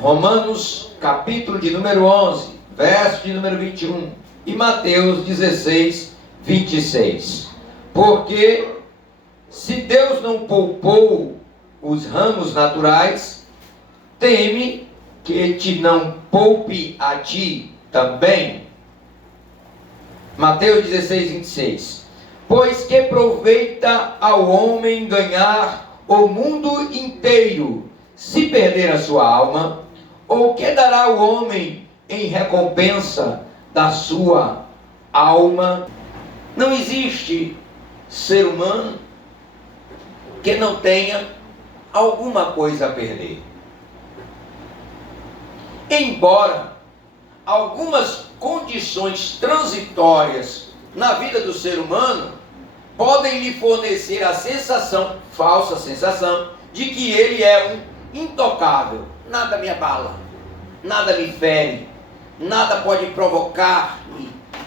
Romanos, capítulo de número 11, verso de número 21, e Mateus 16, 26. Porque se Deus não poupou os ramos naturais, teme que te não poupe a ti também. Mateus 16, 26. Pois que proveita ao homem ganhar o mundo inteiro, se perder a sua alma? Ou que dará o homem em recompensa da sua alma? Não existe ser humano que não tenha alguma coisa a perder. Embora algumas condições transitórias na vida do ser humano podem lhe fornecer a sensação, falsa sensação, de que ele é um intocável. Nada me abala, nada me fere, nada pode provocar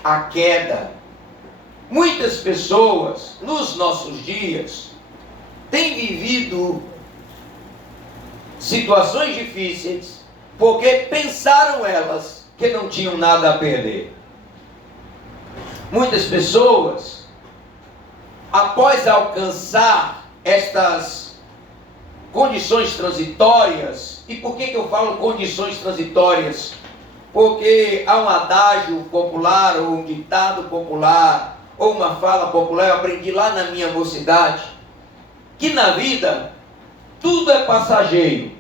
a queda. Muitas pessoas nos nossos dias têm vivido situações difíceis porque pensaram elas que não tinham nada a perder. Muitas pessoas, após alcançar estas condições transitórias, e por que eu falo condições transitórias? Porque há um adágio popular, ou um ditado popular, ou uma fala popular, eu aprendi lá na minha mocidade, que na vida tudo é passageiro,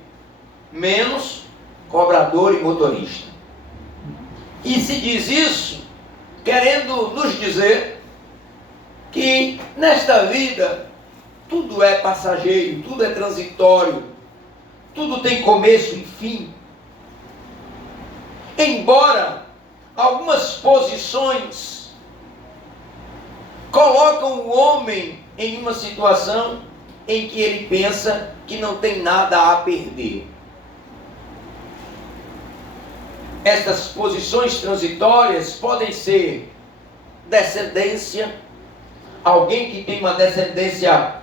menos cobrador e motorista. E se diz isso querendo nos dizer que nesta vida tudo é passageiro, tudo é transitório, tudo tem começo e fim. Embora algumas posições colocam o homem em uma situação em que ele pensa que não tem nada a perder. Estas posições transitórias podem ser descendência, alguém que tem uma descendência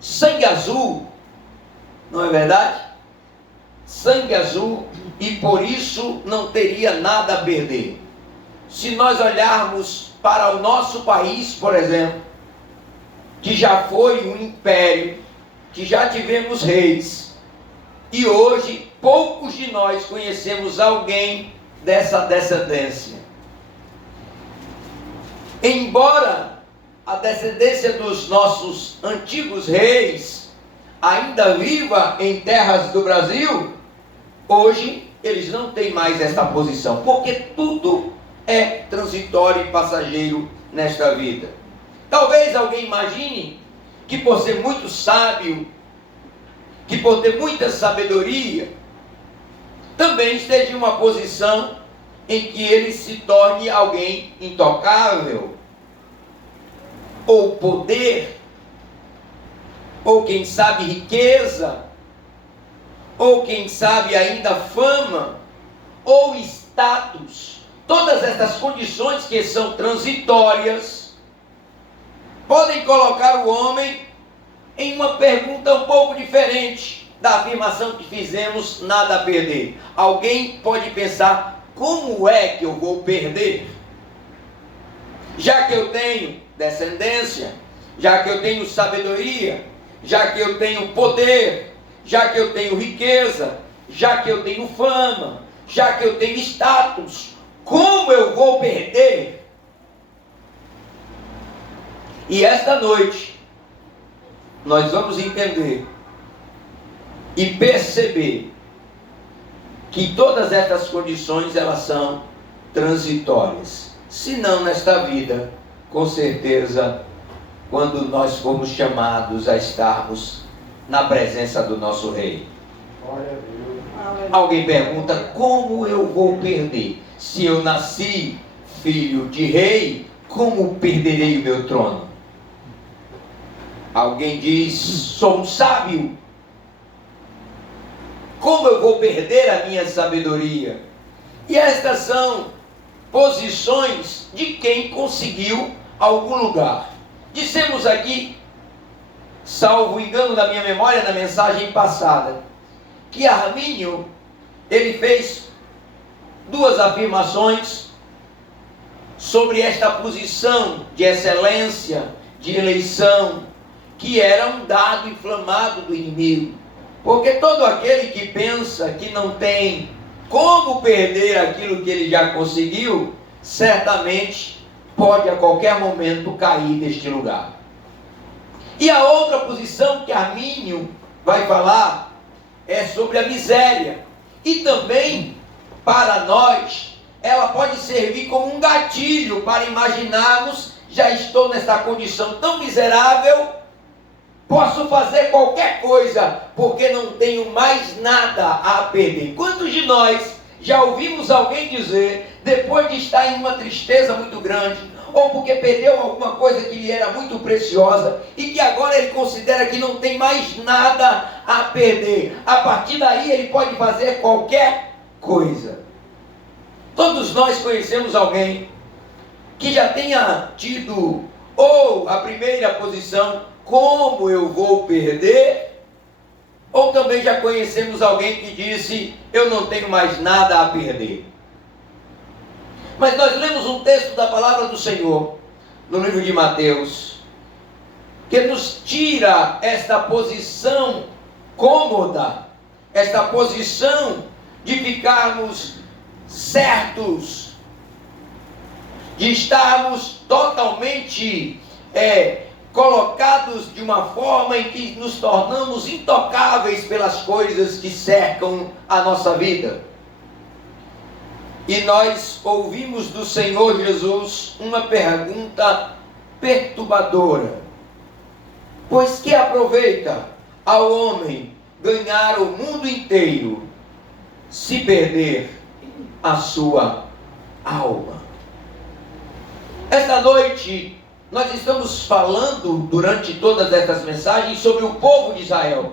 sangue azul, não é verdade? Sangue azul, e por isso não teria nada a perder. Se nós olharmos para o nosso país, por exemplo, que já foi um império, que já tivemos reis, e hoje poucos de nós conhecemos alguém dessa descendência. Embora a descendência dos nossos antigos reis ainda viva em terras do Brasil, hoje eles não têm mais esta posição, porque tudo é transitório e passageiro nesta vida. Talvez alguém imagine que por ser muito sábio, que por ter muita sabedoria, também esteja em uma posição em que ele se torne alguém intocável, ou poder, ou quem sabe riqueza, ou quem sabe ainda fama, ou status. Todas estas condições que são transitórias podem colocar o homem em uma pergunta um pouco diferente da afirmação que fizemos, nada a perder. Alguém pode pensar, como é que eu vou perder? Já que eu tenho descendência, já que eu tenho sabedoria, já que eu tenho poder, já que eu tenho riqueza, já que eu tenho fama, já que eu tenho status, como eu vou perder? E esta noite nós vamos entender e perceber que todas estas condições elas são transitórias. Se não nesta vida, com certeza, quando nós formos chamados a estarmos na presença do nosso Rei. Alguém pergunta, como eu vou perder? Se eu nasci filho de rei, como perderei o meu trono? Alguém diz, sou um sábio. Como eu vou perder a minha sabedoria? E estas são posições de quem conseguiu algum lugar. Dissemos aqui, salvo engano da minha memória, na mensagem passada, que Armínio ele fez duas afirmações sobre esta posição de excelência, de eleição, que era um dado inflamado do inimigo. Porque todo aquele que pensa que não tem como perder aquilo que ele já conseguiu, certamente pode a qualquer momento cair deste lugar. E a outra posição que Armínio vai falar é sobre a miséria. E também, para nós, ela pode servir como um gatilho para imaginarmos: já estou nesta condição tão miserável, posso fazer qualquer coisa, porque não tenho mais nada a perder. Quantos de nós já ouvimos alguém dizer, depois de estar em uma tristeza muito grande, ou porque perdeu alguma coisa que lhe era muito preciosa, e que agora ele considera que não tem mais nada a perder, a partir daí ele pode fazer qualquer coisa? Todos nós conhecemos alguém que já tenha tido ou a primeira posição, como eu vou perder? Ou também já conhecemos alguém que disse, eu não tenho mais nada a perder. Mas nós lemos um texto da palavra do Senhor, no livro de Mateus, que nos tira esta posição cômoda, esta posição de ficarmos certos, de estarmos totalmente colocados de uma forma em que nos tornamos intocáveis pelas coisas que cercam a nossa vida. E nós ouvimos do Senhor Jesus uma pergunta perturbadora: pois que aproveita ao homem ganhar o mundo inteiro, se perder a sua alma? Esta noite nós estamos falando, durante todas estas mensagens, sobre o povo de Israel.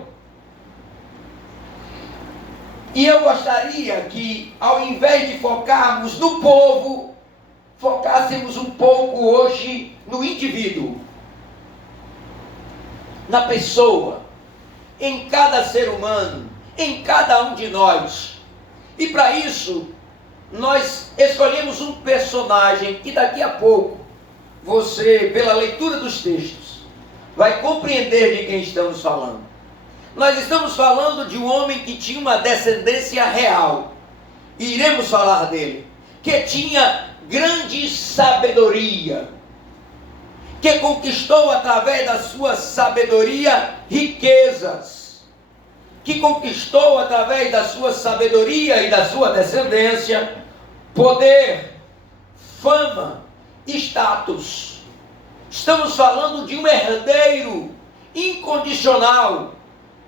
E eu gostaria que, ao invés de focarmos no povo, focássemos um pouco hoje no indivíduo, na pessoa, em cada ser humano, em cada um de nós. E para isso, nós escolhemos um personagem que daqui a pouco, você, pela leitura dos textos, vai compreender de quem estamos falando. Nós estamos falando de um homem que tinha uma descendência real, e iremos falar dele, que tinha grande sabedoria, que conquistou através da sua sabedoria riquezas, que conquistou através da sua sabedoria e da sua descendência poder, fama, status. Estamos falando de um herdeiro incondicional,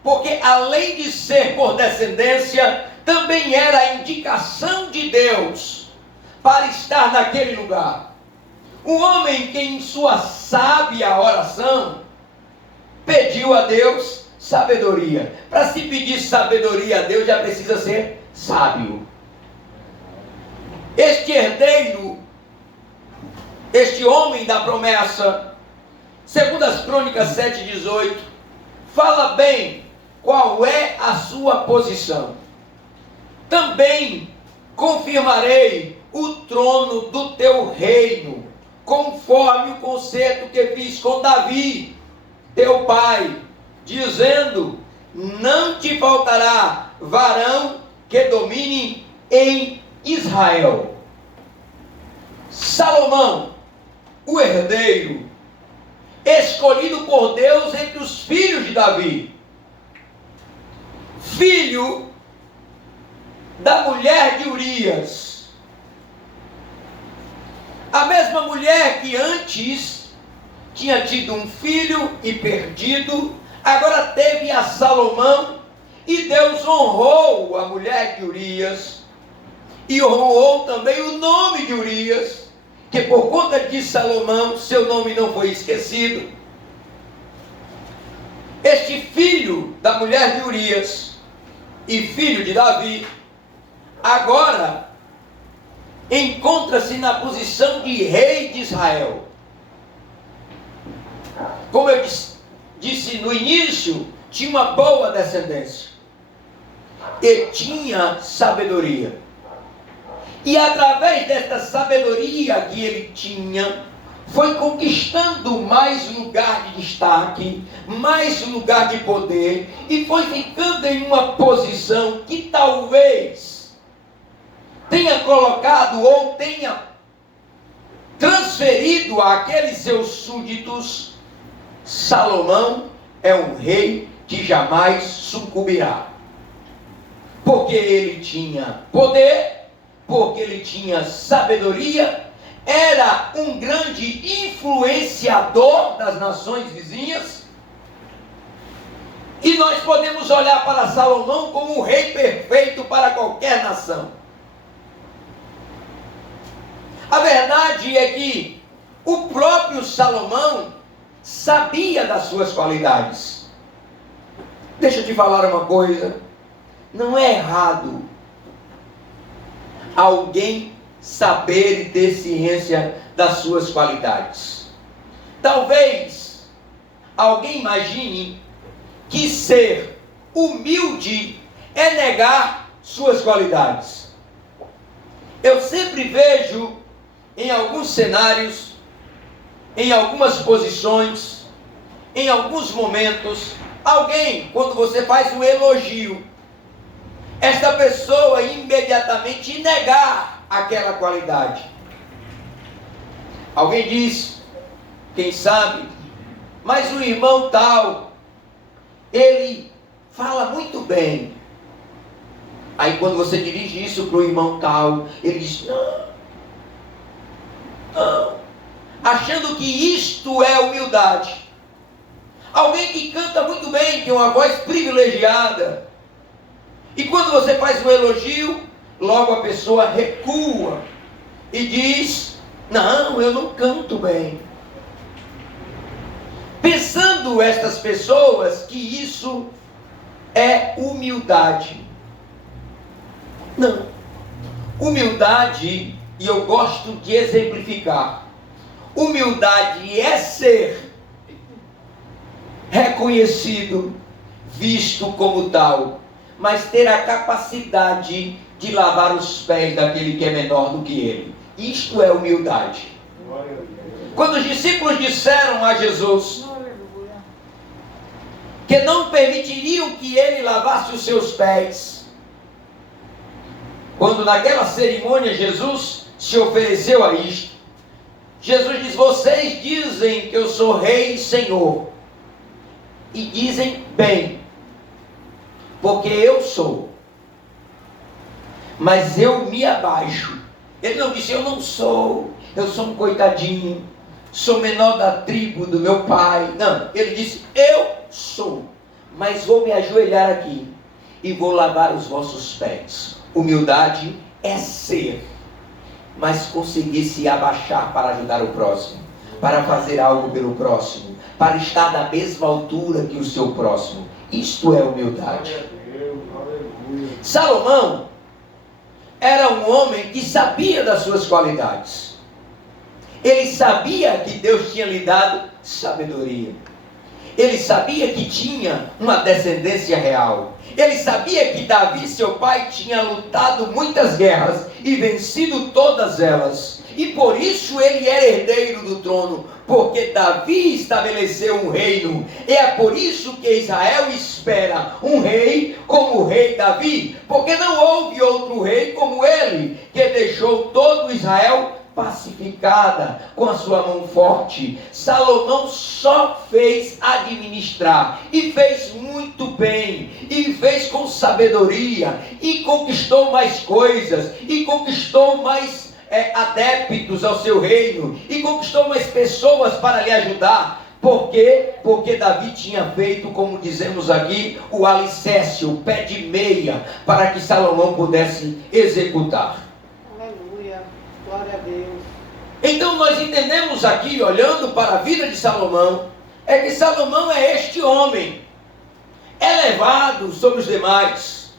porque além de ser por descendência, também era a indicação de Deus para estar naquele lugar. Um homem que em sua sábia oração pediu a Deus sabedoria. Para se pedir sabedoria a Deus, já precisa ser sábio. Este herdeiro, este homem da promessa, segundo as Crônicas 7:18, fala bem qual é a sua posição. Também confirmarei o trono do teu reino, conforme o concerto que fiz com Davi, teu pai, dizendo: não te faltará varão que domine em Israel. Salomão, o herdeiro, escolhido por Deus entre os filhos de Davi, filho da mulher de Urias, a mesma mulher que antes tinha tido um filho e perdido, agora teve a Salomão, e Deus honrou a mulher de Urias, e honrou também o nome de Urias, que por conta de Salomão, seu nome não foi esquecido. Este filho da mulher de Urias e filho de Davi, agora encontra-se na posição de rei de Israel. Como eu disse no início, tinha uma boa descendência. e tinha sabedoria. E através desta sabedoria que ele tinha, foi conquistando mais lugar de destaque, mais lugar de poder, e foi ficando em uma posição que talvez tenha colocado ou tenha transferido àqueles seus súditos: Salomão é um rei que jamais sucumbirá. Porque ele tinha poder, porque ele tinha sabedoria, era um grande influenciador das nações vizinhas. E nós podemos olhar para Salomão como um rei perfeito para qualquer nação. A verdade é que o próprio Salomão sabia das suas qualidades. Deixa eu te falar uma coisa. Não é errado alguém saber e ter ciência das suas qualidades. Talvez alguém imagine que ser humilde é negar suas qualidades. Eu sempre vejo em alguns cenários, em algumas posições, em alguns momentos, alguém, quando você faz um elogio, esta pessoa imediatamente negar aquela qualidade. Alguém diz, quem sabe, mas o irmão tal, ele fala muito bem. Aí quando você dirige isso para o irmão tal, ele diz, não, achando que isto é humildade. Alguém que canta muito bem, tem uma voz privilegiada, e quando você faz um elogio, logo a pessoa recua e diz, não, eu não canto bem. Pensando estas pessoas que isso é humildade. Não. Humildade, e eu gosto de exemplificar, humildade é ser reconhecido, visto como tal, mas ter a capacidade de lavar os pés daquele que é menor do que ele. Isto é humildade. Quando os discípulos disseram a Jesus que não permitiriam que ele lavasse os seus pés, quando naquela cerimônia Jesus se ofereceu a isto, Jesus diz, vocês dizem que eu sou rei e senhor, e dizem bem, porque eu sou, mas eu me abaixo. Ele não disse, eu não sou, eu sou um coitadinho, sou menor da tribo do meu pai. Não, ele disse, eu sou, mas vou me ajoelhar aqui e vou lavar os vossos pés. Humildade é ser, mas conseguir se abaixar para ajudar o próximo, para fazer algo pelo próximo, para estar na mesma altura que o seu próximo. Isto é humildade. Salomão era um homem que sabia das suas qualidades. Ele sabia que Deus tinha lhe dado sabedoria. Ele sabia que tinha uma descendência real. Ele sabia que Davi, seu pai, tinha lutado muitas guerras e vencido todas elas. E por isso ele era herdeiro do trono, porque Davi estabeleceu um reino. E é por isso que Israel espera um rei como o rei Davi, porque não houve outro rei como ele, que deixou todo Israel pacificada, com a sua mão forte. Salomão só fez administrar, e fez muito bem, e fez com sabedoria, e conquistou mais coisas, e conquistou mais adeptos ao seu reino, e conquistou mais pessoas para lhe ajudar. Por quê? Porque Davi tinha feito, como dizemos aqui, o alicerce, o pé de meia, para que Salomão pudesse executar. Aleluia, glória a Deus. Então nós entendemos aqui, olhando para a vida de Salomão, é que Salomão é este homem, elevado sobre os demais,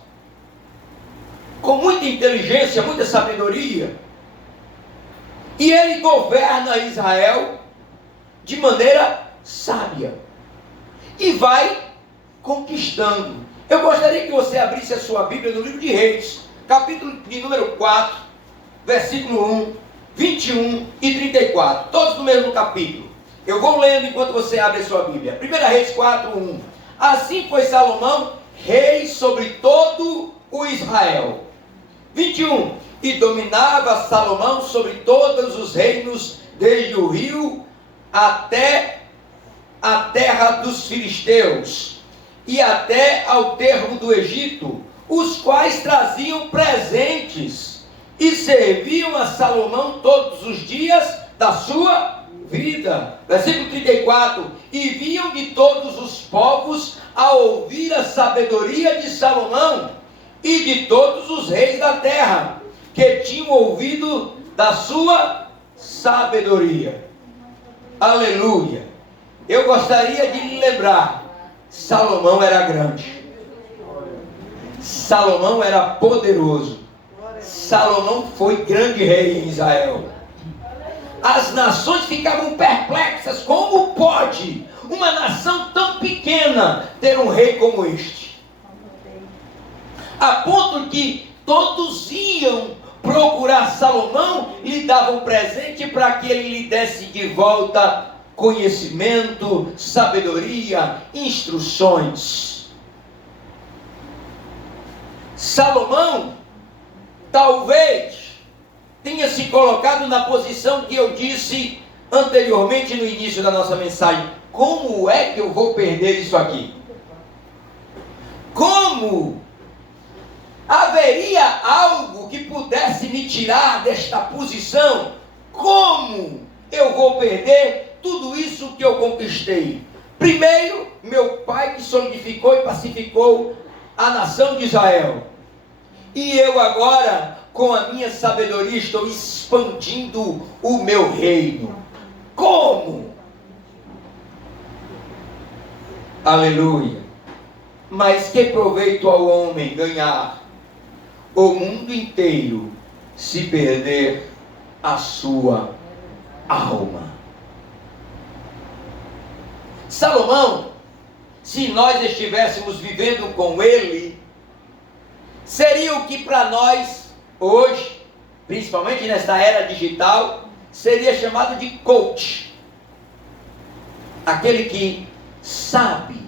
com muita inteligência, muita sabedoria, e ele governa Israel de maneira sábia, e vai conquistando. Eu gostaria que você abrisse a sua Bíblia no livro de Reis, capítulo de número 4, versículo 1, 21 e 34, todos no mesmo capítulo. Eu vou lendo enquanto você abre a sua Bíblia. 1 Reis 4, 1. Assim foi Salomão, rei sobre todo o Israel. 21. E dominava Salomão sobre todos os reinos, desde o rio até a terra dos filisteus, e até ao termo do Egito, os quais traziam presentes e serviam a Salomão todos os dias da sua vida. Versículo 34. E vinham de todos os povos a ouvir a sabedoria de Salomão e de todos os reis da terra, que tinham ouvido da sua sabedoria. Aleluia. Eu gostaria de lhe lembrar, Salomão era grande, Salomão era poderoso, Salomão foi grande rei em Israel. As nações ficavam perplexas, como pode uma nação tão pequena ter um rei como este? A ponto que todos iam procurar Salomão, lhe davam presente para que ele lhe desse de volta conhecimento, sabedoria, instruções. Salomão talvez tenha se colocado na posição que eu disse anteriormente no início da nossa mensagem. Como é que eu vou perder isso aqui? Como haveria algo que pudesse me tirar desta posição? Como eu vou perder tudo isso que eu conquistei? Primeiro, meu pai que solidificou e pacificou a nação de Israel. E eu agora, com a minha sabedoria, estou expandindo o meu reino. Como? Aleluia. Mas que proveito ao homem ganhar o mundo inteiro se perder a sua alma? Salomão, se nós estivéssemos vivendo com ele, seria o que para nós hoje, principalmente nesta era digital, seria chamado de coach. Aquele que sabe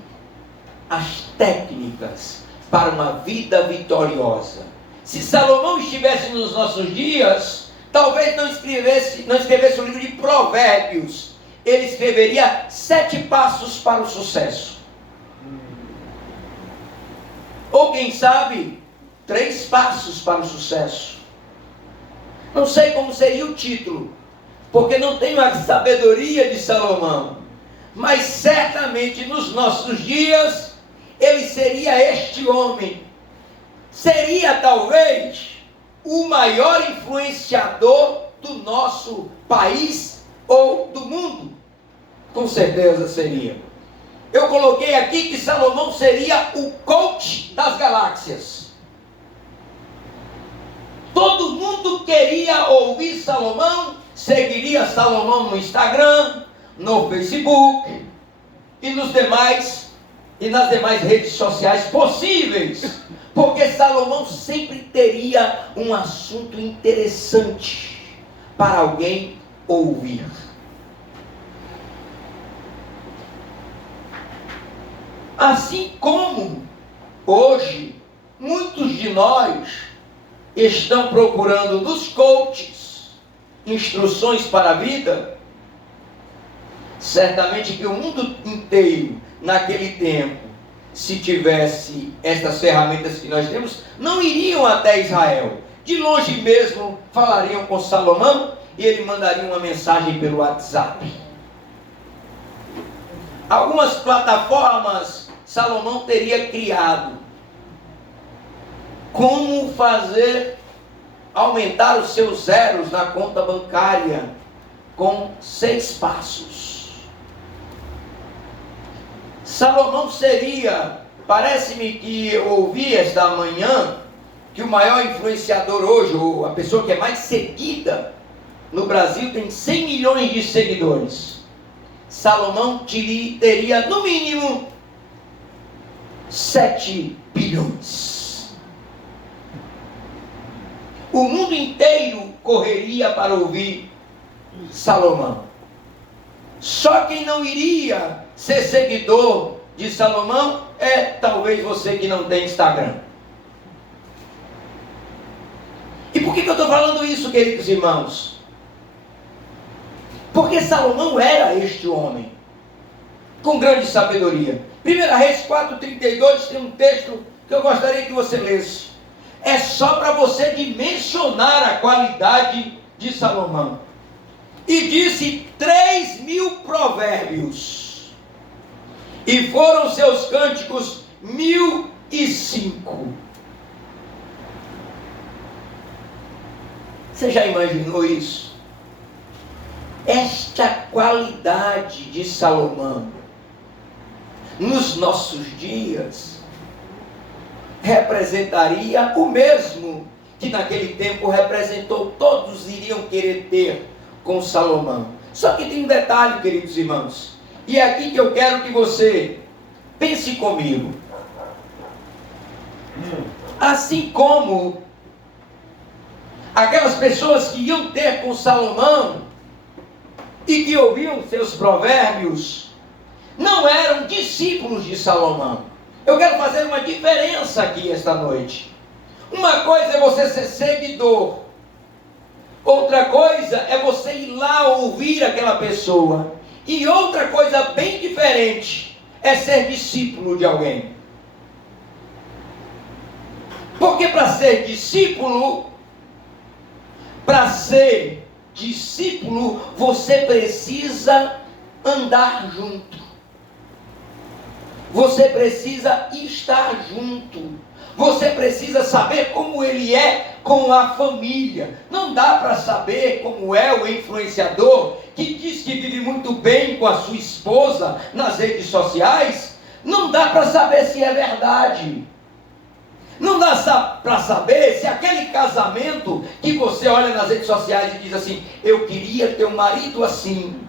as técnicas para uma vida vitoriosa. Se Salomão estivesse nos nossos dias, talvez não escrevesse o livro de Provérbios. Ele escreveria 7 passos para o sucesso. Ou quem sabe, 3 passos para o sucesso. Não sei como seria o título, porque não tenho a sabedoria de Salomão. Mas certamente nos nossos dias, ele seria este homem. Seria talvez o maior influenciador do nosso país ou do mundo. Com certeza seria. Eu coloquei aqui que Salomão seria o coach das galáxias. Todo mundo queria ouvir Salomão, seguiria Salomão no Instagram, no Facebook e nas demais redes sociais possíveis, porque Salomão sempre teria um assunto interessante para alguém ouvir. Assim como hoje muitos de nós estão procurando nos coaches instruções para a vida, certamente que o mundo inteiro naquele tempo, se tivesse estas ferramentas que nós temos, não iriam até Israel. De longe mesmo falariam com Salomão e ele mandaria uma mensagem pelo WhatsApp. Algumas plataformas Salomão teria criado. Como fazer aumentar os seus zeros na conta bancária com 6 passos. Salomão seria, parece-me que eu ouvi esta manhã, que o maior influenciador hoje, ou a pessoa que é mais seguida no Brasil, tem 100 milhões de seguidores. Salomão teria no mínimo 7 bilhões. O mundo inteiro correria para ouvir Salomão. Só quem não iria ser seguidor de Salomão é talvez você que não tem Instagram. E por que eu estou falando isso, queridos irmãos? Porque Salomão era este homem, com grande sabedoria. 1 Reis 4,32 tem um texto que eu gostaria que você lesse. É só para você dimensionar a qualidade de Salomão. E disse 3.000 provérbios, e foram seus cânticos 1.005. Você já imaginou isso? Esta qualidade de Salomão, nos nossos dias, representaria o mesmo que naquele tempo representou. Todos iriam querer ter com Salomão. Só que tem um detalhe, queridos irmãos, e é aqui que eu quero que você pense comigo. Assim como aquelas pessoas que iam ter com Salomão e que ouviam seus provérbios, não eram discípulos de Salomão. Eu quero fazer uma diferença aqui esta noite. Uma coisa é você ser seguidor, outra coisa é você ir lá ouvir aquela pessoa, e outra coisa bem diferente é ser discípulo de alguém. Porque para ser discípulo, você precisa andar junto. Você precisa estar junto. Você precisa saber como ele é com a família. Não dá para saber como é o influenciador que diz que vive muito bem com a sua esposa nas redes sociais. Não dá para saber se é verdade. Não dá para saber se aquele casamento que você olha nas redes sociais e diz assim: eu queria ter um marido assim,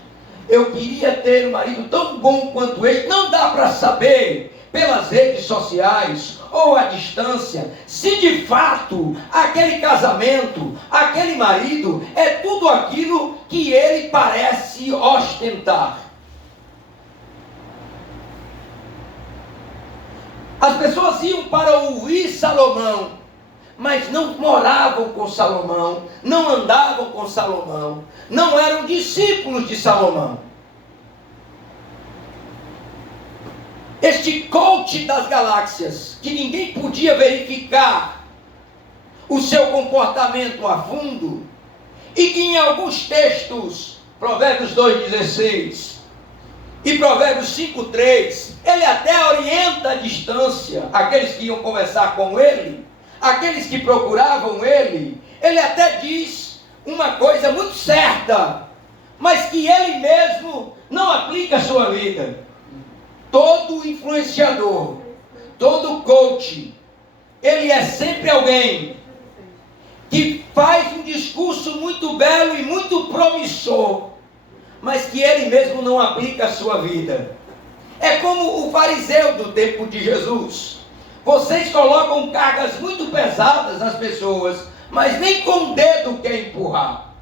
eu queria ter um marido tão bom quanto ele. Não dá para saber pelas redes sociais ou à distância se de fato aquele casamento, aquele marido é tudo aquilo que ele parece ostentar. As pessoas iam para ouvir Salomão, mas não moravam com Salomão, não andavam com Salomão, não eram discípulos de Salomão. Este coach das galáxias, que ninguém podia verificar o seu comportamento a fundo, e que em alguns textos, Provérbios 2,16 e Provérbios 5,3, ele até orienta a distância aqueles que iam conversar com ele, aqueles que procuravam ele. Ele até diz uma coisa muito certa, mas que ele mesmo não aplica à sua vida. Todo influenciador, todo coach, ele é sempre alguém que faz um discurso muito belo e muito promissor, mas que ele mesmo não aplica à sua vida. É como o fariseu do tempo de Jesus. Vocês colocam cargas muito pesadas nas pessoas, mas nem com o dedo quer empurrar.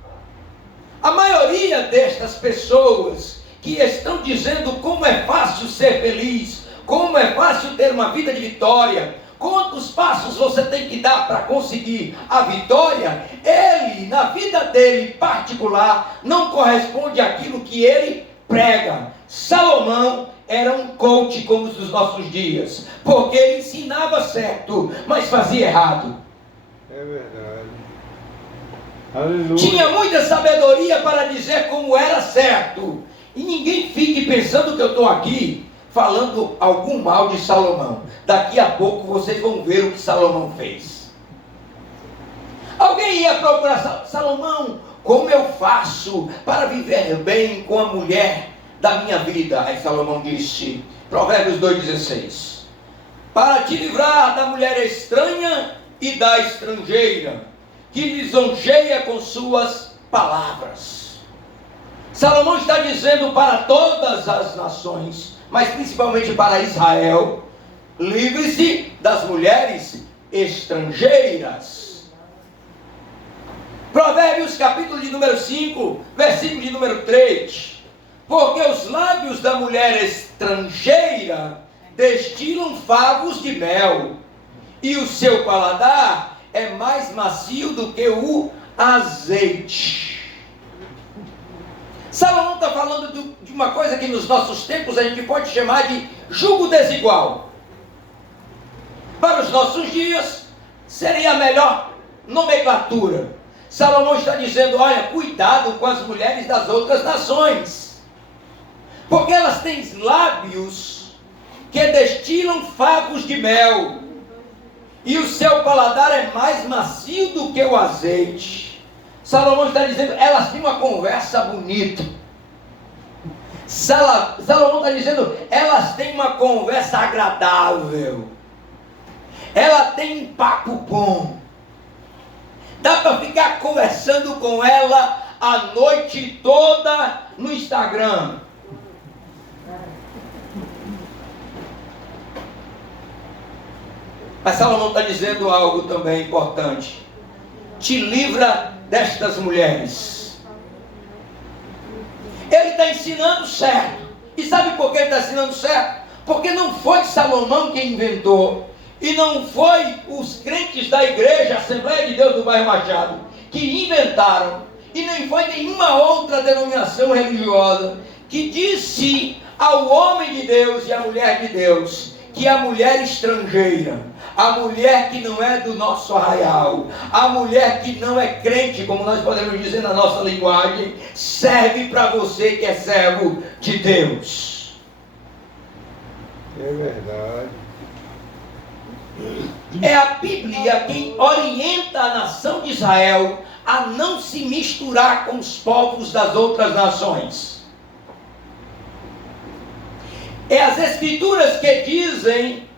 A maioria destas pessoas que estão dizendo como é fácil ser feliz, como é fácil ter uma vida de vitória, quantos passos você tem que dar para conseguir a vitória, ele, na vida dele particular, não corresponde àquilo que ele prega. Salomão era um coach como os dos nossos dias, porque ele ensinava certo, mas fazia errado. É verdade. Aleluia. Tinha muita sabedoria para dizer como era certo. E ninguém fique pensando que eu estou aqui falando algum mal de Salomão. Daqui a pouco vocês vão ver o que Salomão fez. Alguém ia procurar Salomão, como eu faço para viver bem com a mulher da minha vida? Aí Salomão disse, Provérbios 2,16: para te livrar da mulher estranha e da estrangeira, que lisonjeia com suas palavras. Salomão está dizendo para todas as nações, mas principalmente para Israel, livre-se das mulheres estrangeiras. Provérbios capítulo de número 5, versículo de número 3. Porque os lábios da mulher estrangeira destilam favos de mel, e o seu paladar é mais macio do que o azeite. Salomão está falando de uma coisa que nos nossos tempos a gente pode chamar de jugo desigual. Para os nossos dias, seria a melhor nomenclatura. Salomão está dizendo, olha, cuidado com as mulheres das outras nações, porque elas têm lábios que destilam favos de mel, e o seu paladar é mais macio do que o azeite. Salomão está dizendo, elas têm uma conversa bonita. Salomão está dizendo, elas têm uma conversa agradável. Ela tem um papo bom. Dá para ficar conversando com ela a noite toda no Instagram. Mas Salomão está dizendo algo também importante. Te livra destas mulheres. Ele está ensinando certo. E sabe por que ele está ensinando certo? Porque não foi Salomão quem inventou. E não foi os crentes da igreja, Assembleia de Deus do Bairro Machado, que inventaram. E nem foi nenhuma outra denominação religiosa que disse ao homem de Deus e à mulher de Deus que a mulher estrangeira, a mulher que não é do nosso arraial, a mulher que não é crente, como nós podemos dizer na nossa linguagem, serve para você que é servo de Deus. É verdade. É a Bíblia quem orienta a nação de Israel a não se misturar com os povos das outras nações. É as Escrituras que dizem,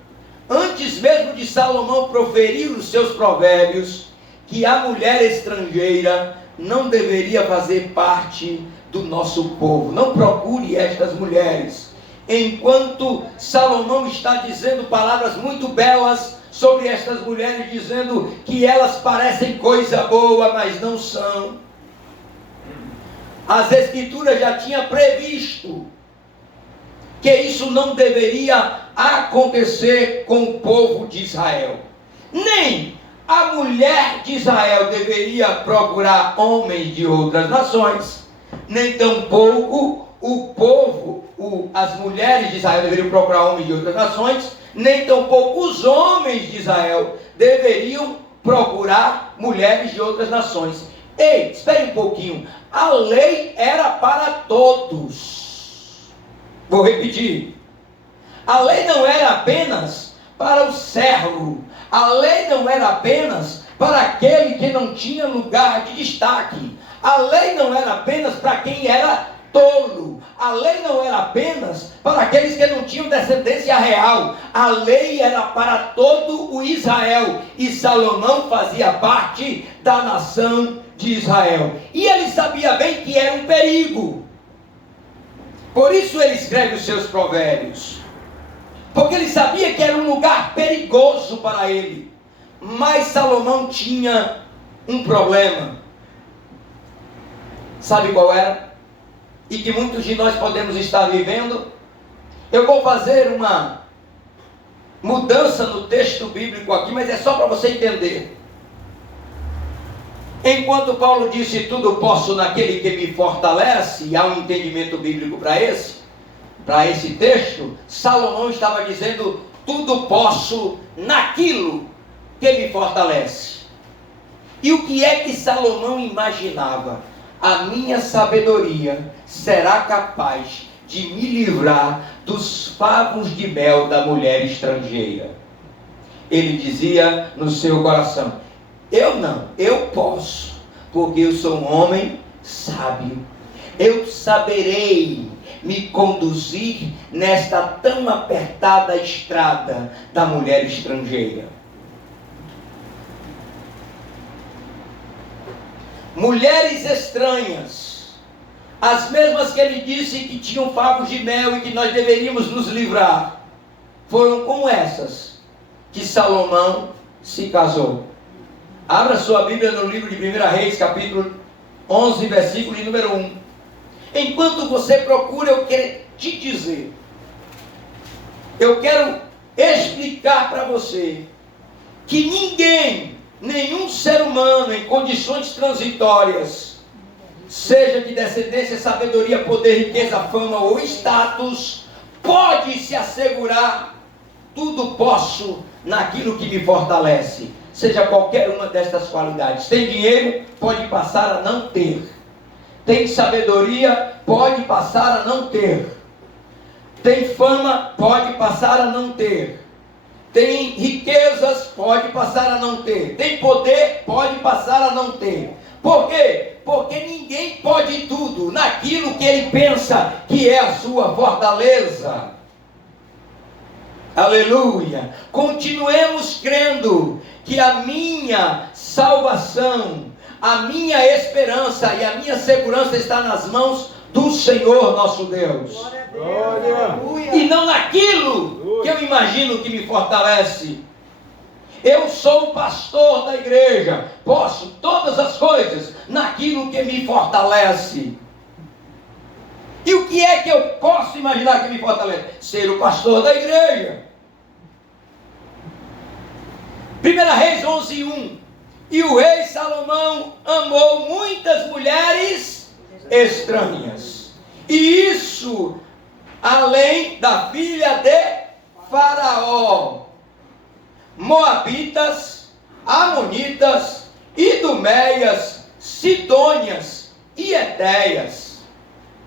antes mesmo de Salomão proferir os seus provérbios, que a mulher estrangeira não deveria fazer parte do nosso povo. Não procure estas mulheres. Enquanto Salomão está dizendo palavras muito belas sobre estas mulheres, dizendo que elas parecem coisa boa, mas não são. As Escrituras já tinham previsto que isso não deveria acontecer com o povo de Israel. Nem a mulher de Israel deveria procurar homens de outras nações, nem tampouco o povo, as mulheres de Israel deveriam procurar homens de outras nações, nem tampouco os homens de Israel deveriam procurar mulheres de outras nações. Ei, espere um pouquinho, a lei era para todos. Vou repetir, a lei não era apenas para o servo, a lei não era apenas para aquele que não tinha lugar de destaque, a lei não era apenas para quem era tolo, a lei não era apenas para aqueles que não tinham descendência real, a lei era para todo o Israel, e Salomão fazia parte da nação de Israel, e ele sabia bem que era um perigo. Por isso ele escreve os seus provérbios, porque ele sabia que era um lugar perigoso para ele. Mas Salomão tinha um problema. Sabe qual era? E que muitos de nós podemos estar vivendo. Eu vou fazer uma mudança no texto bíblico aqui, mas é só para você entender. Enquanto Paulo disse, tudo posso naquele que me fortalece, e há um entendimento bíblico para esse texto, Salomão estava dizendo, tudo posso naquilo que me fortalece. E o que é que Salomão imaginava? A minha sabedoria será capaz de me livrar dos favos de mel da mulher estrangeira. Ele dizia no seu coração, eu não, eu posso, porque eu sou um homem sábio. Eu saberei me conduzir nesta tão apertada estrada da mulher estrangeira. Mulheres estranhas, as mesmas que ele disse que tinham favos de mel e que nós deveríamos nos livrar. foram com essas que Salomão se casou. Abra sua Bíblia no livro de 1 Reis, capítulo 11, versículo de número 1. Enquanto você procura, eu quero te dizer, eu quero explicar para você que ninguém, nenhum ser humano em condições transitórias, seja de descendência, sabedoria, poder, riqueza, fama ou status, pode se assegurar: tudo posso naquilo que me fortalece. Seja qualquer uma destas qualidades. Tem dinheiro, pode passar a não ter. Tem sabedoria, pode passar a não ter. Tem fama, pode passar a não ter. Tem riquezas, pode passar a não ter. Tem poder, pode passar a não ter. Por quê? Porque ninguém pode tudo naquilo que ele pensa que é a sua fortaleza. Aleluia! Continuemos crendo que a minha salvação, a minha esperança e a minha segurança está nas mãos do Senhor nosso Deus. Glória. E não naquilo que eu imagino que me fortalece. Eu sou o pastor da igreja, posso todas as coisas naquilo que me fortalece. E o que é que eu posso imaginar que me fortalece? Ser o pastor da igreja. 1 Reis 11:1. E o rei Salomão amou muitas mulheres estranhas. E isso além da filha de Faraó, Moabitas, Amonitas, Iduméias, Sidônias e Etéias,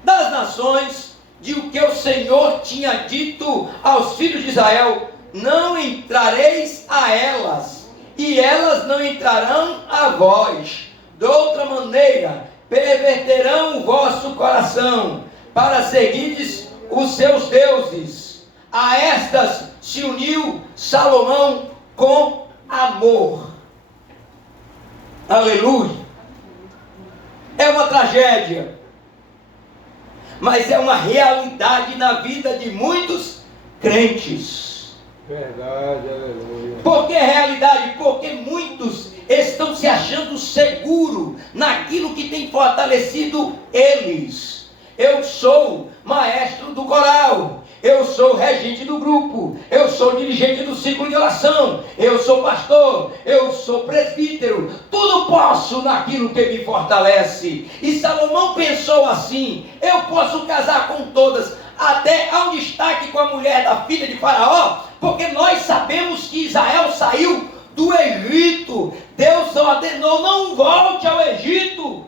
das nações de o que o Senhor tinha dito aos filhos de Israel: não entrareis a elas, e elas não entrarão a vós. De outra maneira, perverterão o vosso coração, para seguirdes os seus deuses. A estas se uniu Salomão com amor. Aleluia! É uma tragédia, mas é uma realidade na vida de muitos crentes. Verdade, aleluia. Por que realidade? Porque muitos estão se achando seguros naquilo que tem fortalecido eles. Eu sou maestro do coral, eu sou regente do grupo, eu sou dirigente do ciclo de oração, eu sou pastor, eu sou presbítero, tudo posso naquilo que me fortalece. E Salomão pensou assim: eu posso casar com todas, até ao destaque com a mulher da filha de Faraó, porque nós sabemos que Israel saiu do Egito. Deus ordenou: não volte ao Egito.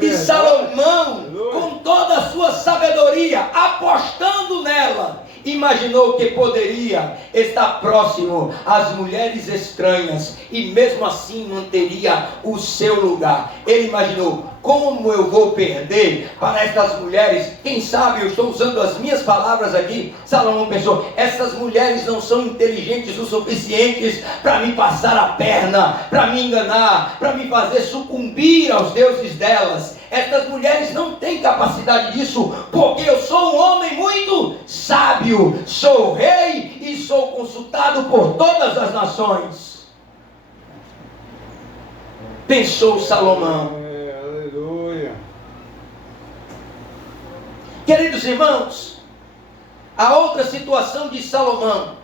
E Salomão, com toda a sua sabedoria, apostando nela, imaginou que poderia estar próximo às mulheres estranhas e mesmo assim manteria o seu lugar. Ele imaginou: como eu vou perder para estas mulheres? Quem sabe, eu estou usando as minhas palavras aqui. Salomão pensou: essas mulheres não são inteligentes o suficientes para me passar a perna, para me enganar, para me fazer sucumbir aos deuses delas. Estas mulheres não têm capacidade disso, porque eu sou um homem muito sábio, sou rei e sou consultado por todas as nações. Pensou Salomão. Aleluia. Queridos irmãos, a outra situação de Salomão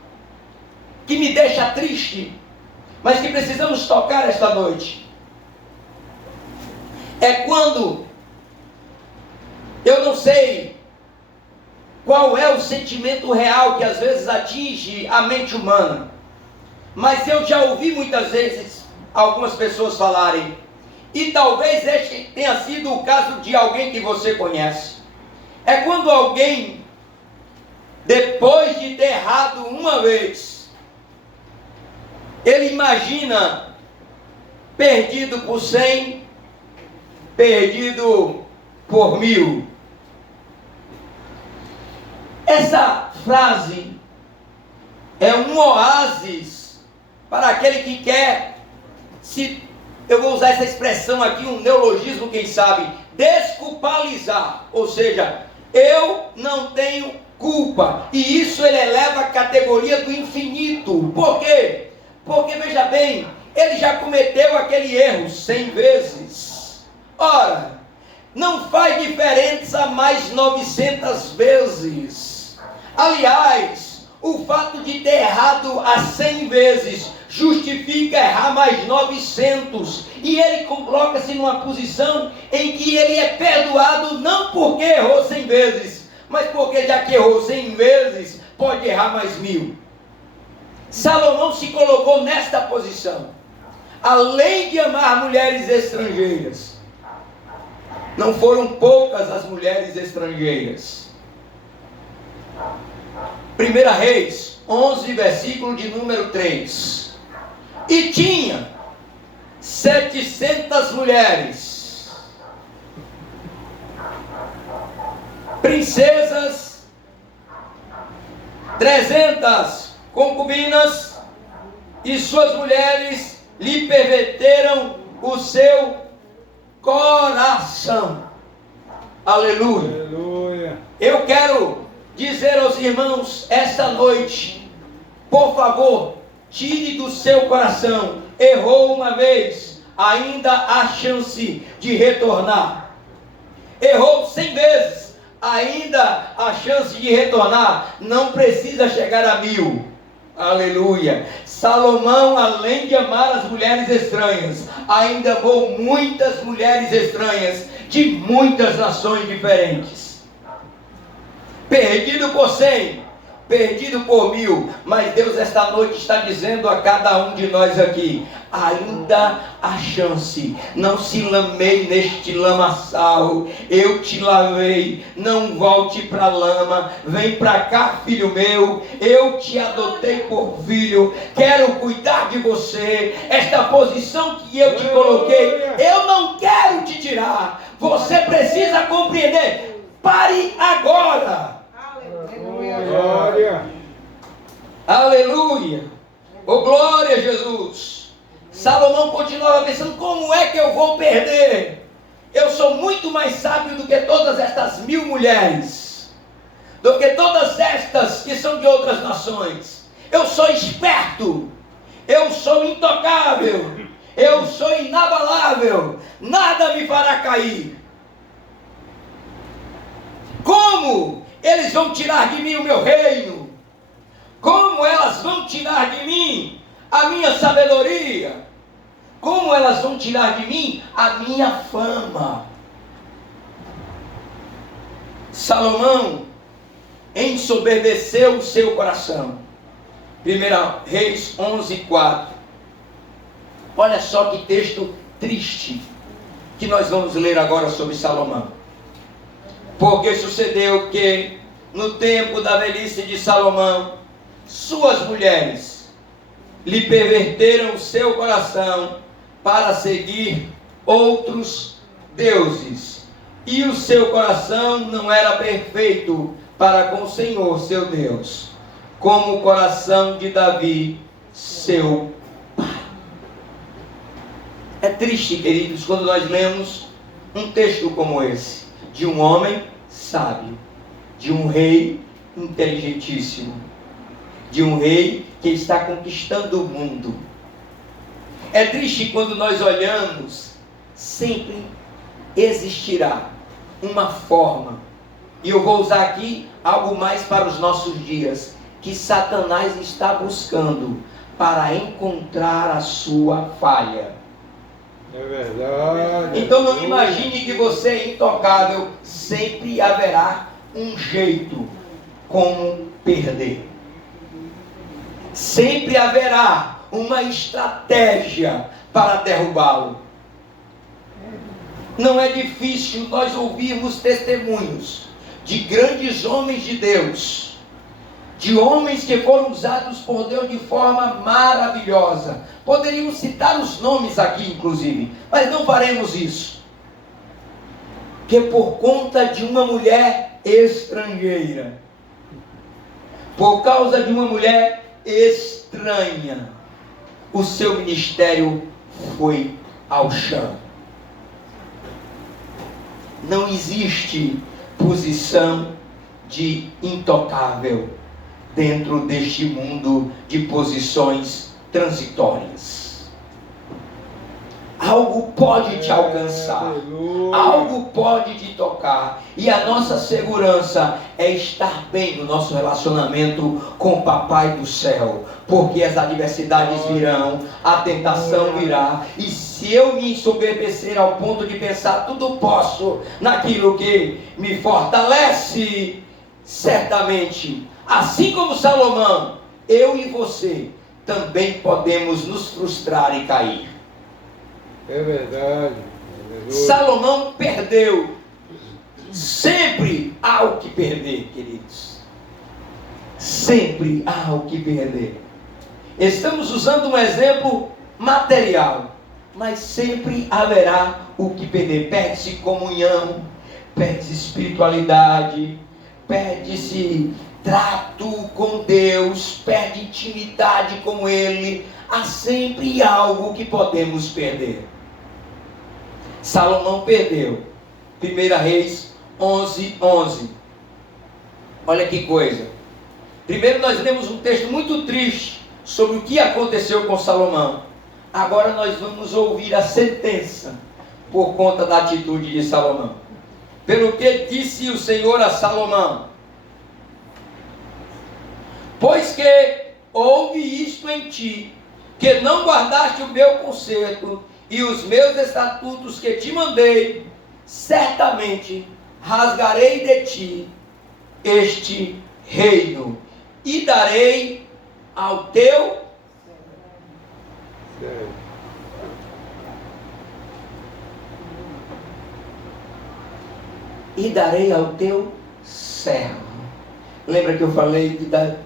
que me deixa triste, mas que precisamos tocar esta noite, é quando, eu não sei qual é o sentimento real que às vezes atinge a mente humana, mas eu já ouvi muitas vezes algumas pessoas falarem, e talvez este tenha sido o caso de alguém que você conhece. É quando alguém, depois de ter errado uma vez, ele imagina perdido por 100, perdido por 1000. Essa frase é um oásis para aquele que quer se, eu vou usar essa expressão aqui, um neologismo, quem sabe, desculpabilizar. Ou seja, eu não tenho culpa, e isso ele eleva a categoria do infinito. Por quê? Porque, veja bem, ele já cometeu aquele erro 100 vezes. Ora, não faz diferença mais 900 vezes. Aliás, o fato de ter errado a 100 vezes justifica errar mais 900. E ele coloca-se numa posição em que ele é perdoado não porque errou 100 vezes, mas porque já que errou 100 vezes, pode errar mais 1000. Salomão se colocou nesta posição. Além de amar mulheres estrangeiras, não foram poucas as mulheres estrangeiras. 1 Reis 11, versículo de número 3. E tinha 700 mulheres, princesas, 300 concubinas, e suas mulheres lhe perverteram o seu coração. Aleluia. Aleluia. Eu quero dizer aos irmãos esta noite, por favor, tire do seu coração. Errou uma vez, ainda há chance de retornar. Errou 100 vezes, ainda há chance de retornar. Não precisa chegar a 1000. Aleluia. Salomão, além de amar as mulheres estranhas, ainda amou muitas mulheres estranhas de muitas nações diferentes. Perdido por 100, perdido por 1000, mas Deus esta noite está dizendo a cada um de nós aqui: ainda há chance. Não se lameie neste lamaçal. Eu te lavei, não volte para a lama. Vem para cá, filho meu. Eu te adotei por filho. Quero cuidar de você. Esta posição que eu te coloquei, eu não quero te tirar. Você precisa compreender. Pare agora. Glória. Aleluia. Oh, glória a Jesus. Salomão continuava pensando: como é que eu vou perder? Eu sou muito mais sábio do que todas estas 1000 mulheres, do que todas estas que são de outras nações. Eu sou esperto, eu sou intocável, eu sou inabalável, nada me fará cair. Como eles vão tirar de mim o meu reino? Como elas vão tirar de mim a minha sabedoria? Como elas vão tirar de mim a minha fama? Salomão ensoberbeceu o seu coração. 1 Reis 11, 4. Olha só que texto triste que nós vamos ler agora sobre Salomão. Porque sucedeu que no tempo da velhice de Salomão, suas mulheres lhe perverteram o seu coração para seguir outros deuses, e o seu coração não era perfeito para com o Senhor seu Deus, como o coração de Davi, seu pai. É triste, queridos, quando nós lemos um texto como esse, de um homem sábio, de um rei inteligentíssimo, de um rei que está conquistando o mundo. É triste quando nós olhamos, sempre existirá uma forma, e eu vou usar aqui algo mais para os nossos dias, que Satanás está buscando para encontrar a sua falha. É verdade. Então não imagine que você é intocável. Sempre haverá um jeito como perder. Sempre haverá uma estratégia para derrubá-lo. Não é difícil nós ouvirmos testemunhos de grandes homens de Deus, de homens que foram usados por Deus de forma maravilhosa. Poderíamos citar os nomes aqui, inclusive, mas não faremos isso. Que por conta de uma mulher estrangeira, por causa de uma mulher estranha, o seu ministério foi ao chão. Não existe posição de intocável dentro deste mundo de posições transitórias. Algo pode te alcançar, algo pode te tocar, e a nossa segurança é estar bem no nosso relacionamento com o Papai do céu, porque as adversidades virão, a tentação virá, e se eu me ensoberbecer ao ponto de pensar tudo posso naquilo que me fortalece, certamente, assim como Salomão, eu e você também podemos nos frustrar e cair. É verdade. Salomão perdeu. Sempre há o que perder, queridos. Sempre há o que perder. Estamos usando um exemplo material, mas sempre haverá o que perder. Perde-se comunhão, perde-se espiritualidade, perde-se trato com Deus, perde intimidade com Ele. Há sempre algo que podemos perder. Salomão perdeu. 1 Reis 11:11. Olha que coisa. Primeiro nós lemos um texto muito triste sobre o que aconteceu com Salomão. Agora nós vamos ouvir a sentença por conta da atitude de Salomão. Pelo que disse o Senhor a Salomão: pois que houve isto em ti, que não guardaste o meu conserto e os meus estatutos que te mandei, certamente rasgarei de ti este reino e darei ao teu servo. Lembra que eu falei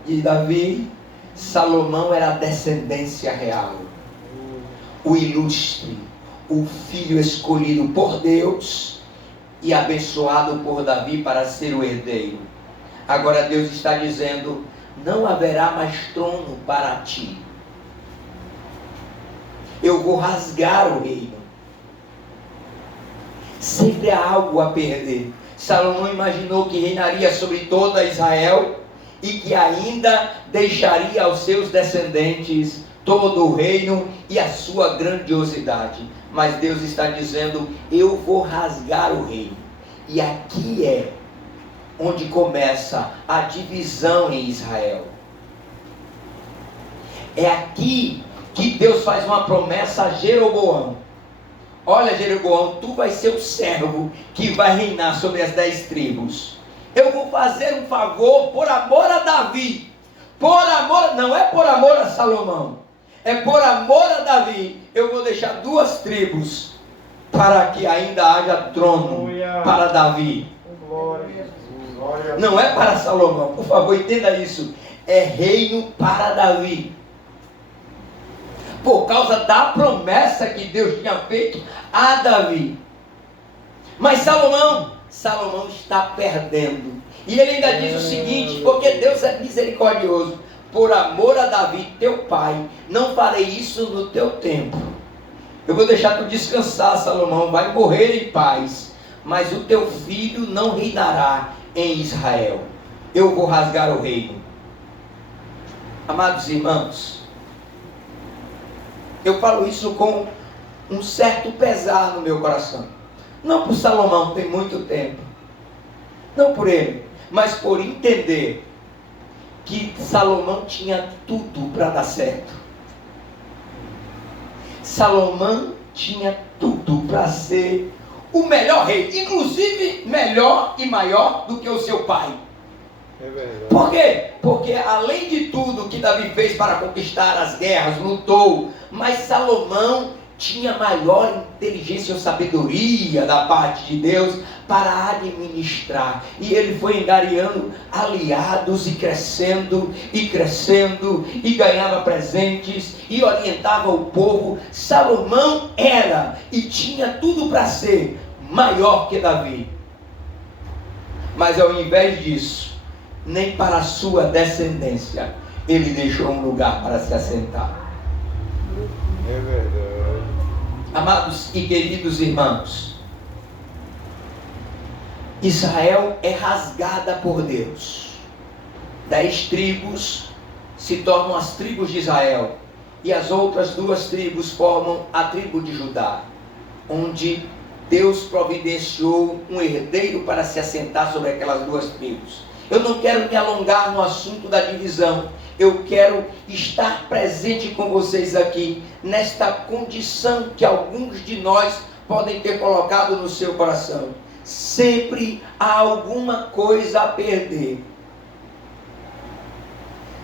de Davi? Salomão era a descendência real, o ilustre, o filho escolhido por Deus e abençoado por Davi para ser o herdeiro. Agora Deus está dizendo: não haverá mais trono para ti. Eu vou rasgar o reino. Sempre há algo a perder. Salomão imaginou que reinaria sobre toda Israel e que ainda deixaria aos seus descendentes todo o reino e a sua grandiosidade. Mas Deus está dizendo: eu vou rasgar o reino. E aqui é onde começa a divisão em Israel. É aqui que Deus faz uma promessa a Jeroboão. Olha, Jeroboão, tu vais ser o servo que vai reinar sobre as 10 tribos. Eu vou fazer um favor por amor a Davi. Não é por amor a Salomão. É por amor a Davi. Eu vou deixar 2 tribos para que ainda haja trono para Davi. Não é para Salomão. Por favor, entenda isso. É reino para Davi. Por causa da promessa que Deus tinha feito a Davi. Mas Salomão está perdendo. E ele ainda diz o seguinte: porque Deus é misericordioso, por amor a Davi, teu pai, não farei isso no teu tempo. Eu vou deixar tu descansar, Salomão, vai morrer em paz, mas o teu filho não reinará em Israel. Eu vou rasgar o reino. Amados irmãos, eu falo isso com um certo pesar no meu coração. Não por Salomão, tem muito tempo. Não por ele, mas por entender que Salomão tinha tudo para dar certo. Salomão tinha tudo para ser o melhor rei, inclusive melhor e maior do que o seu pai. É verdade. Por quê? Porque além de tudo que Davi fez para conquistar as guerras, lutou, mas Salomão tinha maior inteligência ou sabedoria da parte de Deus para administrar. E ele foi angariando aliados e crescendo, e ganhava presentes, e orientava o povo. Salomão era e tinha tudo para ser maior que Davi. Mas ao invés disso, nem para a sua descendência ele deixou um lugar para se assentar. É verdade. Amados e queridos irmãos, Israel é rasgada por Deus. 10 tribos se tornam as tribos de Israel, e as outras 2 tribos formam a tribo de Judá, onde Deus providenciou um herdeiro para se assentar sobre aquelas 2 tribos. Eu não quero me alongar no assunto da divisão. Eu quero estar presente com vocês aqui, nesta condição que alguns de nós podem ter colocado no seu coração. Sempre há alguma coisa a perder,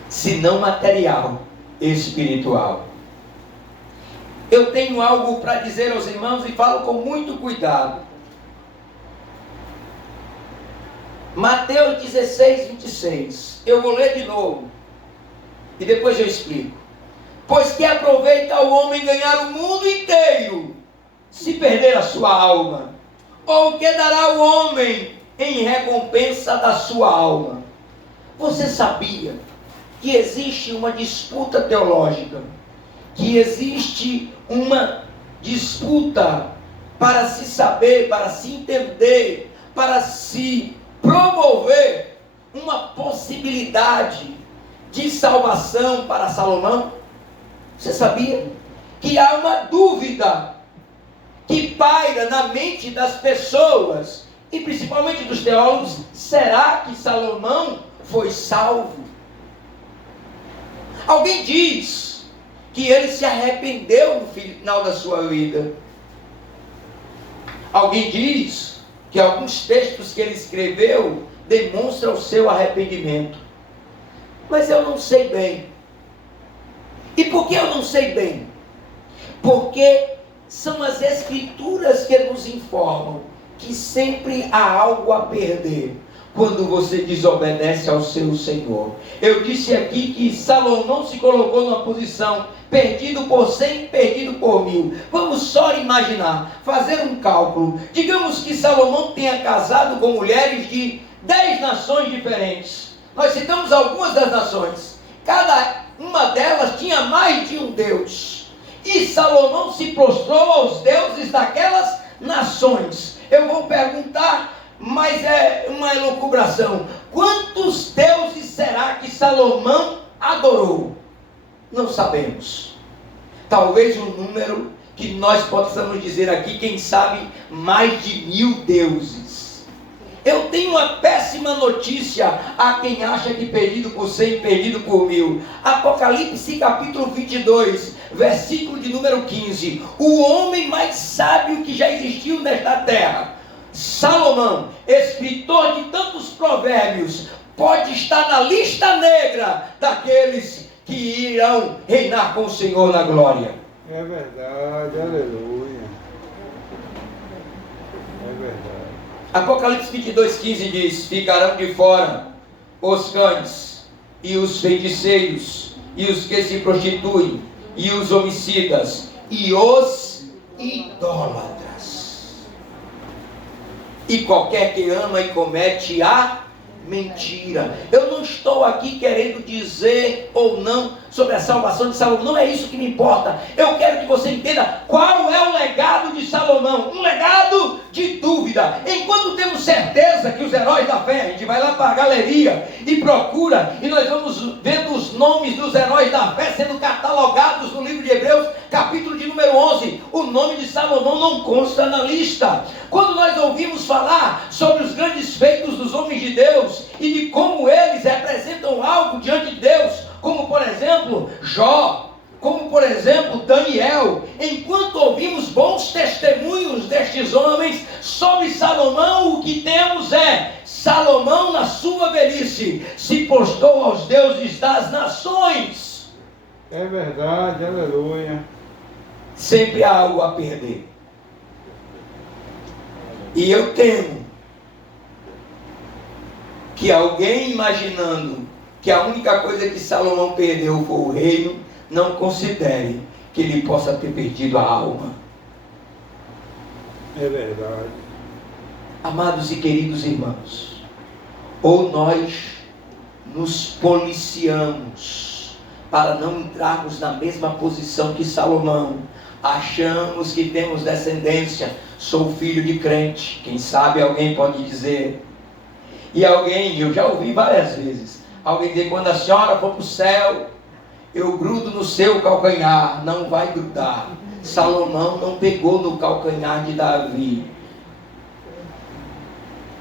se não material, espiritual. Eu tenho algo para dizer aos irmãos e falo com muito cuidado. Mateus 16, 26. Eu vou ler de novo e depois eu explico. Pois que aproveita o homem ganhar o mundo inteiro, se perder a sua alma? Ou que dará o homem em recompensa da sua alma? Você sabia que existe uma disputa teológica, que existe uma disputa para se saber, para se entender, para se promover uma possibilidade de salvação para Salomão? Você sabia que há uma dúvida que paira na mente das pessoas, e principalmente dos teólogos? Será que Salomão foi salvo? Alguém diz que ele se arrependeu no final da sua vida. Alguém diz que alguns textos que ele escreveu demonstram o seu arrependimento. Mas eu não sei bem. E por que eu não sei bem? Porque são as Escrituras que nos informam que sempre há algo a perder quando você desobedece ao seu Senhor. Eu disse aqui que Salomão se colocou numa posição perdido por 100, perdido por 1000. Vamos só imaginar, fazer um cálculo. Digamos que Salomão tenha casado com mulheres de 10 nações diferentes. Nós citamos algumas das nações. Cada uma delas tinha mais de um Deus. E Salomão se prostrou aos deuses daquelas nações. Eu vou perguntar, mas é uma elucubração: quantos deuses será que Salomão adorou? Não sabemos. Talvez um número que nós possamos dizer aqui, quem sabe, mais de 1000 deuses. Eu tenho uma péssima notícia a quem acha que perdido por 100, perdido por 1000. Apocalipse capítulo 22, versículo de número 15. O homem mais sábio que já existiu nesta terra, Salomão, escritor de tantos provérbios, pode estar na lista negra daqueles que irão reinar com o Senhor na glória. É verdade, aleluia. É verdade. Apocalipse 22, 15 diz: ficarão de fora os cães, e os feiticeiros, e os que se prostituem, e os homicidas, e os idólatras, e qualquer que ama e comete a mentira. Eu não estou aqui querendo dizer ou não sobre a salvação de Salomão, não é isso que me importa. Eu quero que você entenda qual é o legado de Salomão. Um legado de dúvida. Enquanto temos certeza que os heróis da fé, a gente vai lá para a galeria e procura, e nós vamos vendo os nomes dos heróis da fé sendo catalogados no livro de Hebreus, capítulo de número 11. O nome de Salomão não consta na lista. Quando nós ouvimos falar sobre os grandes feitos dos homens de Deus e de como eles representam algo diante de Deus, como por exemplo Jó, como por exemplo Daniel, enquanto ouvimos bons testemunhos destes homens sobre Salomão, o que temos é: Salomão na sua velhice se prostrou aos deuses das nações. É verdade, aleluia. Sempre há algo a perder. E eu temo que alguém, imaginando que a única coisa que Salomão perdeu foi o reino, não considere que ele possa ter perdido a alma. É verdade. Amados e queridos irmãos, ou nós nos policiamos para não entrarmos na mesma posição que Salomão, Achamos que temos descendência. Sou filho de crente. Quem sabe alguém pode dizer. E alguém, eu já ouvi várias vezes, alguém dizer: quando a senhora for para o céu, eu grudo no seu calcanhar. Não vai grudar. Salomão não pegou no calcanhar de Davi.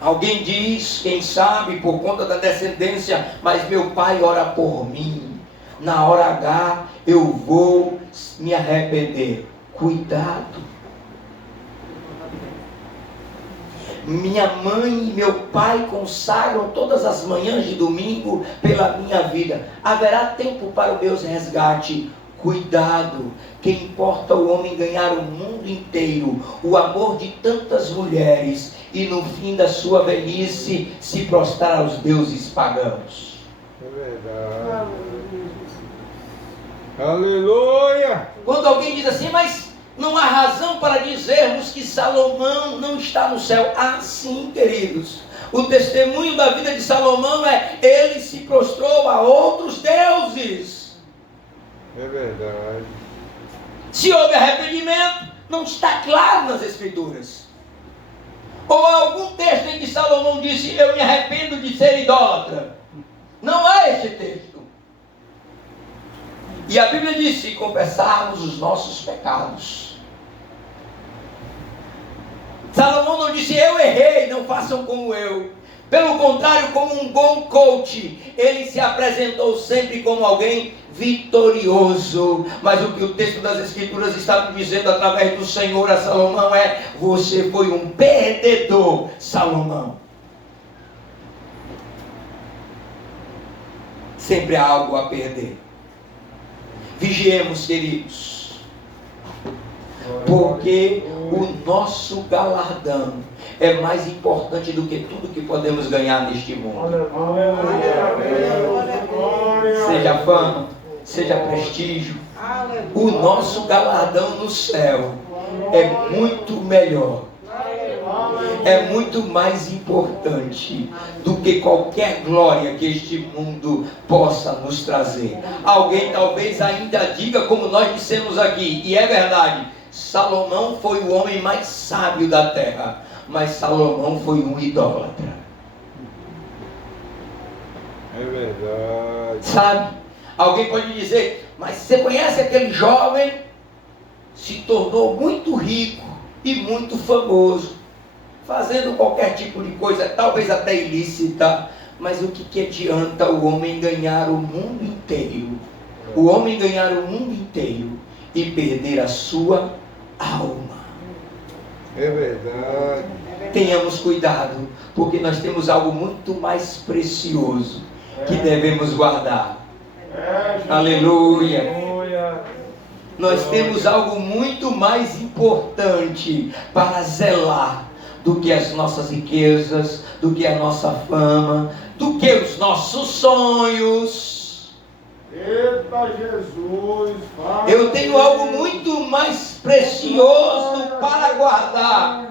Alguém diz, quem sabe, por conta da descendência: mas meu pai ora por mim. Na hora H eu vou me arrepender. Cuidado. Minha mãe e meu pai consagram todas as manhãs de domingo pela minha vida. Haverá tempo para o meu resgate. Cuidado. Que importa o homem ganhar o mundo inteiro, o amor de tantas mulheres, e no fim da sua velhice se prostrar aos deuses pagãos. É verdade. Aleluia! Quando alguém diz assim: mas não há razão para dizermos que Salomão não está no céu. Ah, sim, queridos. O testemunho da vida de Salomão é: ele se prostrou a outros deuses. É verdade. Se houve arrependimento, não está claro nas Escrituras. Ou há algum texto em que Salomão disse: eu me arrependo de ser idólatra? Não há esse texto. E a Bíblia diz: se confessarmos os nossos pecados. Salomão não disse: eu errei, não façam como eu. Pelo contrário, como um bom coach, ele se apresentou sempre como alguém vitorioso. Mas o que o texto das Escrituras está dizendo através do Senhor a Salomão é: você foi um perdedor, Salomão. Sempre há algo a perder. Vigiemos, queridos, porque o nosso galardão é mais importante do que tudo que podemos ganhar neste mundo. Seja fama, seja prestígio, o nosso galardão no céu é muito melhor, é muito mais importante do que qualquer glória que este mundo possa nos trazer. Alguém talvez ainda diga, como nós dissemos aqui, e é verdade: Salomão foi o homem mais sábio da terra, mas Salomão foi um idólatra. É verdade. Sabe? Alguém pode dizer: mas você conhece aquele jovem? Se tornou muito rico e muito famoso, fazendo qualquer tipo de coisa, talvez até ilícita. Mas o que adianta o homem ganhar o mundo inteiro? O homem ganhar o mundo inteiro e perder a sua alma. É verdade. Tenhamos cuidado, porque nós temos algo muito mais precioso que devemos guardar. Aleluia. Nós temos algo muito mais importante para zelar do que as nossas riquezas, do que a nossa fama, do que os nossos sonhos. Eita Jesus! Eu tenho algo muito mais precioso para guardar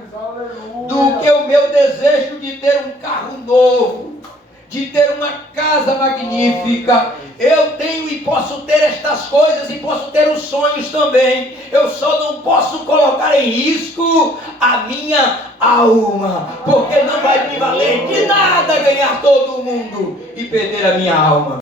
do que o meu desejo de ter um carro novo, de ter uma casa magnífica. Eu tenho e posso ter estas coisas e posso ter os sonhos também. Eu só não posso colocar em risco a minha alma, porque não vai me valer de nada ganhar todo o mundo e perder a minha alma.